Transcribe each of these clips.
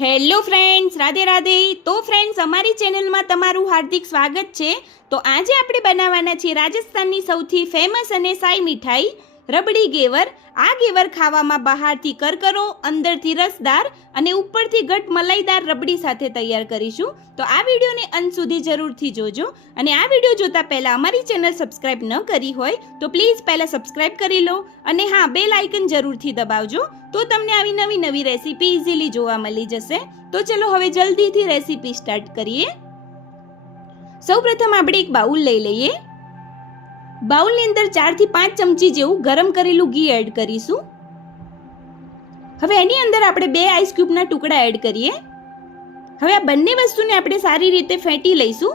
Hello friends, Radhe Radhe. તો friends, અમારી ચેનલમાં તમારું હાર્દિક સ્વાગત છે. તો આજે આપણે બનાવવાના છીએ રાજસ્થાનની સૌથી ફેમસ અને સાઈ મીઠાઈ રબડી ગેવર. આ ગેવર ખાવામાં બહારથી કરકરો, અંદરથી રસદાર અને ઉપરથી ઘટ મલાઈદાર રબડી સાથે તૈયાર કરીશું. તો આ વિડીયોને અંત સુધી જરૂરથી જોજો. અને આ વિડીયો જોતા પહેલાં અમારી ચેનલ સબસ્ક્રાઈબ ન કરી હોય તો પ્લીઝ પહેલાં સબસ્ક્રાઈબ કરી લો. અને હા, બેલ આઇકન જરૂરથી દબાવજો, તો તમને આવી નવી નવી રેસીપી ઇઝીલી જોવા મળી જશે. તો ચલો હવે જલ્દીથી રેસીપી સ્ટાર્ટ કરીએ. સૌપ્રથમ આપણે એક બાઉલ લઈ લઈએ. બાઉલની અંદર 4 થી 5 ચમચી જેવું ગરમ કરેલું ઘી એડ કરીશું. હવે એની અંદર આપણે 2 આઈસ ક્યુબના ટુકડા એડ કરીએ. હવે આ બંને વસ્તુને આપણે સારી રીતે ફેંટી લઈશું.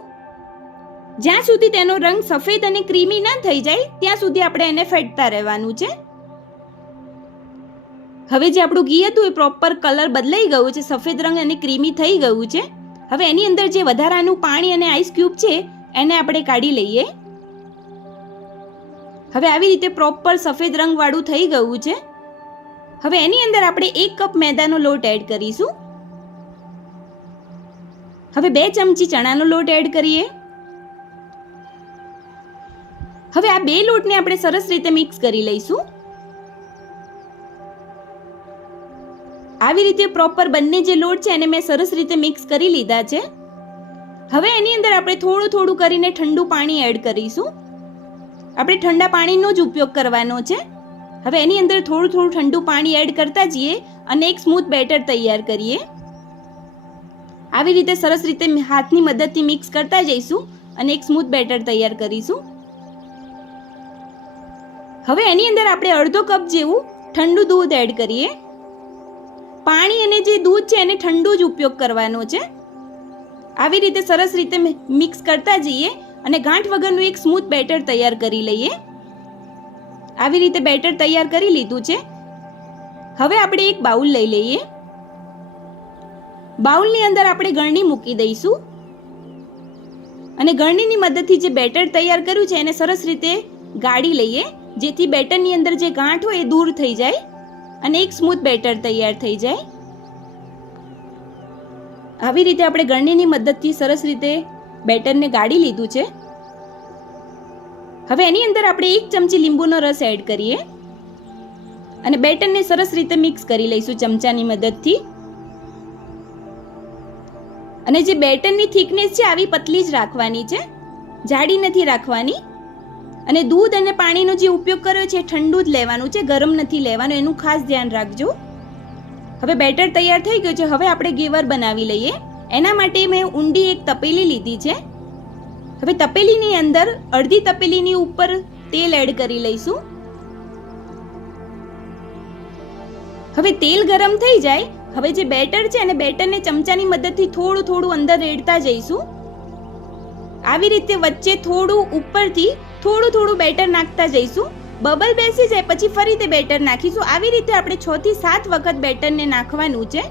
જ્યાં સુધી તેનો રંગ સફેદ અને ક્રીમી ન થઈ જાય ત્યાં સુધી આપણે એને ફેંટતા રહેવાનું છે. હવે જે આપણું ઘી હતું એ પ્રોપર કલર બદલાઈ ગયું છે, સફેદ રંગ અને ક્રીમી થઈ ગયું છે. હવે એની અંદર જે વધારાનું પાણી અને આઈસ ક્યુબ છે એને આપણે કાઢી લઈએ. હવે આવી રીતે પ્રોપર સફેદ રંગ વાળું થઈ ગયું છે. હવે એની અંદર આપણે 1 કપ મેદાનો લોટ એડ કરીશું. હવે 2 ચમચી ચણાનો લોટ એડ કરીએ. હવે આ 2 લોટને આપણે સરસ રીતે મિક્સ કરી લઈશું. આવી રીતે પ્રોપર બંને જે લોટ છે એને મેં સરસ રીતે મિક્સ કરી લીધા છે. હવે એની અંદર આપણે થોડું થોડું કરીને ઠંડુ પાણી એડ કરીશું. આપણે ઠંડા પાણીનો જ ઉપયોગ કરવાનો છે. હવે એની અંદર થોડું થોડું ઠંડુ પાણી એડ કરતા જઈએ અને એક સ્મૂથ બેટર તૈયાર કરીએ. આવી રીતે સરસ રીતે હાથની મદદથી મિક્સ કરતા જઈશું અને એક સ્મૂથ બેટર તૈયાર કરીશું. હવે એની અંદર આપણે અડધો કપ જેવું ઠંડુ દૂધ એડ કરીએ. પાણી અને જે દૂધ છે એને ઠંડુ જ ઉપયોગ કરવાનો છે. આવી રીતે સરસ રીતે મિક્સ કરતા જઈએ અને ગાંઠ વગરનું એક સ્મૂથ બેટર તૈયાર કરી લઈએ. આવી રીતે બેટર તૈયાર કરી લીધું છે. હવે આપણે એક બાઉલ લઈ લઈએ. બાઉલની અંદર આપણે ગળણી મૂકી દઈશું અને ગળણીની મદદથી જે બેટર તૈયાર કર્યું છે એને સરસ રીતે ગાળી લઈએ, જેથી બેટરની અંદર જે ગાંઠ હોય એ દૂર થઈ જાય અને એક સ્મૂથ બેટર તૈયાર થઈ જાય. આવી રીતે આપણે ગળણીની મદદથી સરસ રીતે બેટરને ગાળી લીધું છે. હવે એની અંદર આપણે 1 ચમચી લીંબુનો રસ એડ કરીએ અને બેટરને સરસ રીતે મિક્સ કરી લઈશું ચમચાની મદદથી. અને જે બેટરની થિકનેસ છે આવી પતલી જ રાખવાની છે, જાડી નથી રાખવાની. અને દૂધ અને પાણીનો જે ઉપયોગ કર્યો છે ઠંડુ જ લેવાનું છે, ગરમ નથી લેવાનું, એનું ખાસ ધ્યાન રાખજો. હવે બેટર તૈયાર થઈ ગયું છે. હવે આપણે ગેવર બનાવી લઈએ. એના માટે મેં ઊંડી એક તપેલી લીધી છે. હવે તપેલીની અંદર અડધી તપેલીની ઉપર તેલ એડ કરી લઈશું. હવે તેલ ગરમ થઈ જાય. હવે જે બેટર છે અને બેટરને ચમચાની મદદથી થોડું થોડું અંદર રેડતા જઈશું. આવી રીતે વચ્ચે થોડું ઉપરથી થોડું થોડું બેટર નાખતા જઈશું. બબલ બેસી જાય પછી ફરી તે બેટર નાખીશું. આવી રીતે આપણે 6 થી 7 વખત બેટરને નાખવાનું છે.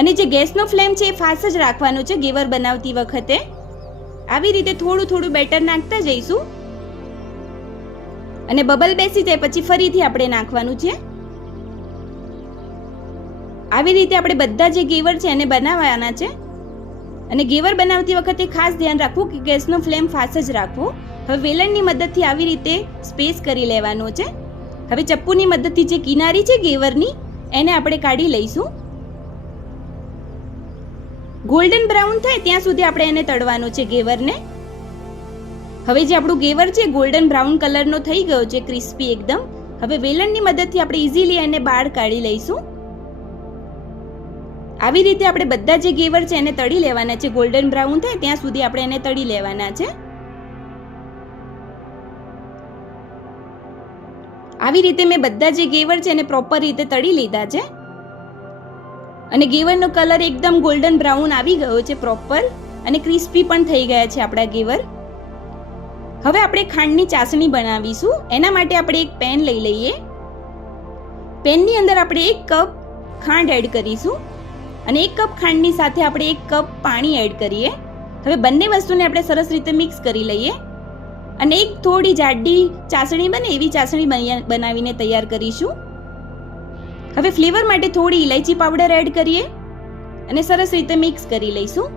અને જે ગેસનો ફ્લેમ છે એ ફાસ્ટ જ રાખવાનો છે ગેવર બનાવતી વખતે. આવી રીતે થોડું થોડું બેટર નાખતા જઈશું અને બબલ બેસી જાય પછી ફરીથી આપણે નાખવાનું છે. આવી રીતે આપણે બધા જે ગેવર છે એને બનાવવાના છે. અને ગેવર બનાવતી વખતે ખાસ ધ્યાન રાખવું કે ગેસનો ફ્લેમ ફાસ્ટ જ રાખવો. હવે વેલણની મદદથી આવી રીતે સ્પેસ કરી લેવાનો છે. હવે ચપ્પુની મદદથી જે કિનારી છે ગેવરની એને આપણે કાઢી લઈશું. ગોલ્ડન બ્રાઉન થાય ત્યાં સુધી આપણે એને તળવાનું છે ગેવરને. હવે જે આપણું ગેવર છે ગોલ્ડન બ્રાઉન કલરનો થઈ ગયો છે, ક્રિસ્પી એકદમ. હવે વેલણની મદદથી આપણે ઇઝીલી એને બહાર કાઢી લઈશું. આવી રીતે આપણે બધા જે ગેવર છે એને તળી લેવાના છે. ગોલ્ડન બ્રાઉન થાય ત્યાં સુધી આપણે એને તળી લેવાના છે. આવી રીતે મેં બધા જે ગેવર છે એને પ્રોપર રીતે તળી લીધા છે. અને ગેવરનો કલર એકદમ ગોલ્ડન બ્રાઉન આવી ગયો છે પ્રોપર, અને ક્રિસ્પી પણ થઈ ગયા છે આપણા ગેવર. હવે આપણે ખાંડની ચાસણી બનાવીશું. એના માટે આપણે એક પેન લઈ લઈએ. પેનની અંદર આપણે 1 કપ ખાંડ એડ કરીશું અને 1 કપ ખાંડની સાથે આપણે 1 કપ પાણી એડ કરીએ. હવે બંને વસ્તુને આપણે સરસ રીતે મિક્સ કરી લઈએ અને એક થોડી જાડી ચાસણી બને એવી ચાસણી બનાવીને તૈયાર કરીશું. હવે ફ્લેવર માટે થોડી ઇલાયચી પાવડર એડ કરીએ અને સરસ રીતે મિક્સ કરી લઈશું.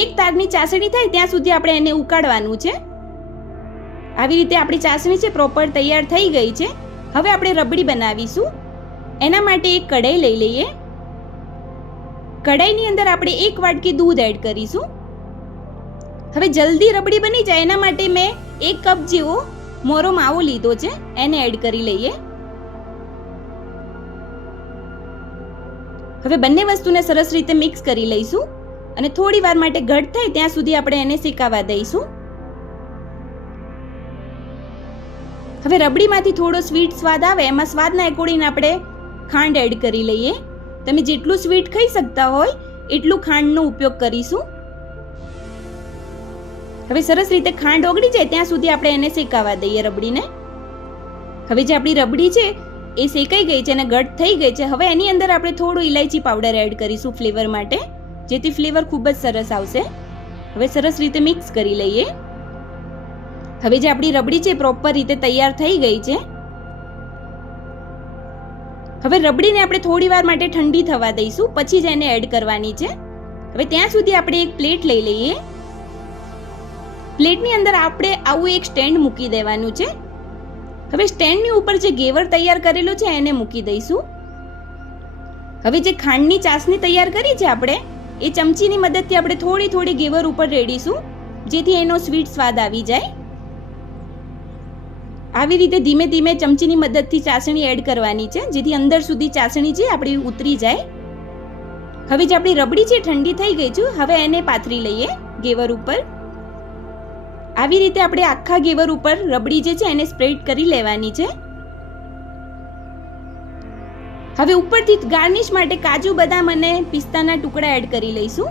એક તારની ચાસણી થાય ત્યાં સુધી આપણે એને ઉકાળવાનું છે. આવી રીતે આપણી ચાસણી છે પ્રોપર તૈયાર થઈ ગઈ છે. હવે આપણે રબડી બનાવીશું. એના માટે એક કઢાઈ લઈ લઈએ. કઢાઈની અંદર આપણે 1 વાટકી દૂધ એડ કરીશું. હવે જલ્દી રબડી બની જાય એના માટે મેં 1 કપ જેવો મોરો માવો લીધો છે, એને એડ કરી લઈએ. હવે બંને વસ્તુને સરસ રીતે મિક્સ કરી લઈશું અને થોડી વાર માટે ઘટ થાય ત્યાં સુધી આપણે એને શેકાવા દઈશું. હવે રબડીમાંથી થોડો સ્વીટ સ્વાદ આવે એમાં સ્વાદના એકોર્ડિંગ આપણે ખાંડ એડ કરી લઈએ. તમે જેટલું સ્વીટ ખાઈ શકતા હોય એટલું ખાંડનો ઉપયોગ કરીશું. હવે સરસ રીતે ખાંડ ઓગળી જાય ત્યાં સુધી આપણે એને શેકાવા દઈએ રબડીને. હવે જે આપણી રબડી છે એ શેકાઈ ગઈ છે અને ઘટ થઈ ગઈ છે. હવે એની અંદર આપણે થોડું ઇલાયચી પાવડર એડ કરીશું ફ્લેવર માટે, જેથી ફ્લેવર ખૂબ જ સરસ આવશે. હવે સરસ રીતે મિક્સ કરી લઈએ. હવે જે આપણી રબડી છે પ્રોપર રીતે તૈયાર થઈ ગઈ છે. હવે રબડીને આપણે થોડી વાર માટે ઠંડી થવા દઈશું, પછી જ એને એડ કરવાની છે. હવે ત્યાં સુધી આપણે એક પ્લેટ લઈ લઈએ. પ્લેટની અંદર આપણે આવું એક સ્ટેન્ડ મૂકી દેવાનું છે. હવે સ્ટેન્ડની ઉપર જે ઘેવર તૈયાર કરેલો છે એને મૂકી દઈશું. હવે જે ખાંડની ચાસણી તૈયાર કરી છે આપણે એ ચમચીની મદદથી આપણે થોડી થોડી ઘેવર ઉપર રેડીશું, જેથી એનો સ્વીટ સ્વાદ આવી જાય. આવી રીતે ધીમે ધીમે ચમચીની મદદથી ચાસણી એડ કરવાની છે, જેથી અંદર સુધી ચાસણી છે આપણી ઉતરી જાય. હવે જે આપણી રબડી છે ઠંડી થઈ ગઈ છે. હવે એને પાથરી લઈએ ઘેવર ઉપર. આવી રીતે આપણે આખા ઘેવર ઉપર રબડી જે છે એને સ્પ્રેડ કરી લેવાની છે. હવે ઉપરથી ગાર્નિશ માટે કાજુ, બદામ અને પિસ્તાના ટુકડા એડ કરી લઈશું.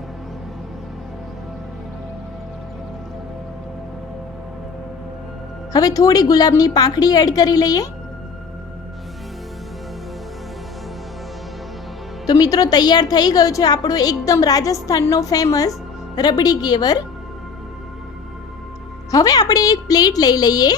હવે થોડી ગુલાબની પાંખડી એડ કરી લઈએ. તો મિત્રો તૈયાર થઈ ગયો છે આપણો એકદમ રાજસ્થાનનો ફેમસ રબડી ઘેવર. હવે આપણે એક પ્લેટ લઈ લઈએ.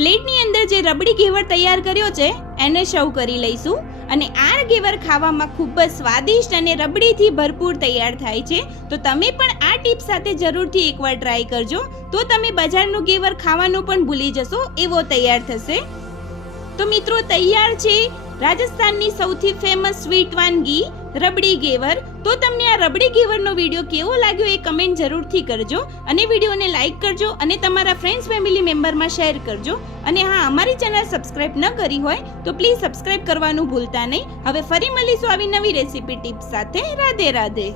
પ્લેટની અંદર જે રબડી ઘેવર તૈયાર કર્યો છે એને સર્વ કરી લઈશું. અને આ ઘેવર ખાવામાં ખૂબ જ સ્વાદિષ્ટ અને રબડીથી ભરપૂર તૈયાર થાય છે. તો તમે પણ આ ટીપ સાથે જરૂરથી એકવાર ટ્રાય કરજો, તો તમે બજારનું ઘેવર ખાવાનું પણ ભૂલી જશો એવો તૈયાર થશે. તો મિત્રો તૈયાર છે રાજસ્થાનની સૌથી ફેમસ સ્વીટ વાનગી રબડી ઘેવર. તો તમને આ રબડી ઘેવરનો વિડીયો કેવો લાગ્યો એ કમેન્ટ જરૂરથી કરજો, અને વિડીયોને લાઈક કરજો અને તમારા ફ્રેન્ડ્સ ફેમિલી મેમ્બરમાં શેર કરજો. અને હા, અમારી ચેનલ સબસ્ક્રાઇબ ન કરી હોય તો પ્લીઝ સબસ્ક્રાઇબ કરવાનું ભૂલતા નહીં. હવે ફરી મળીશું આવી નવી રેસીપી ટિપ્સ સાથે. રાધે રાધે.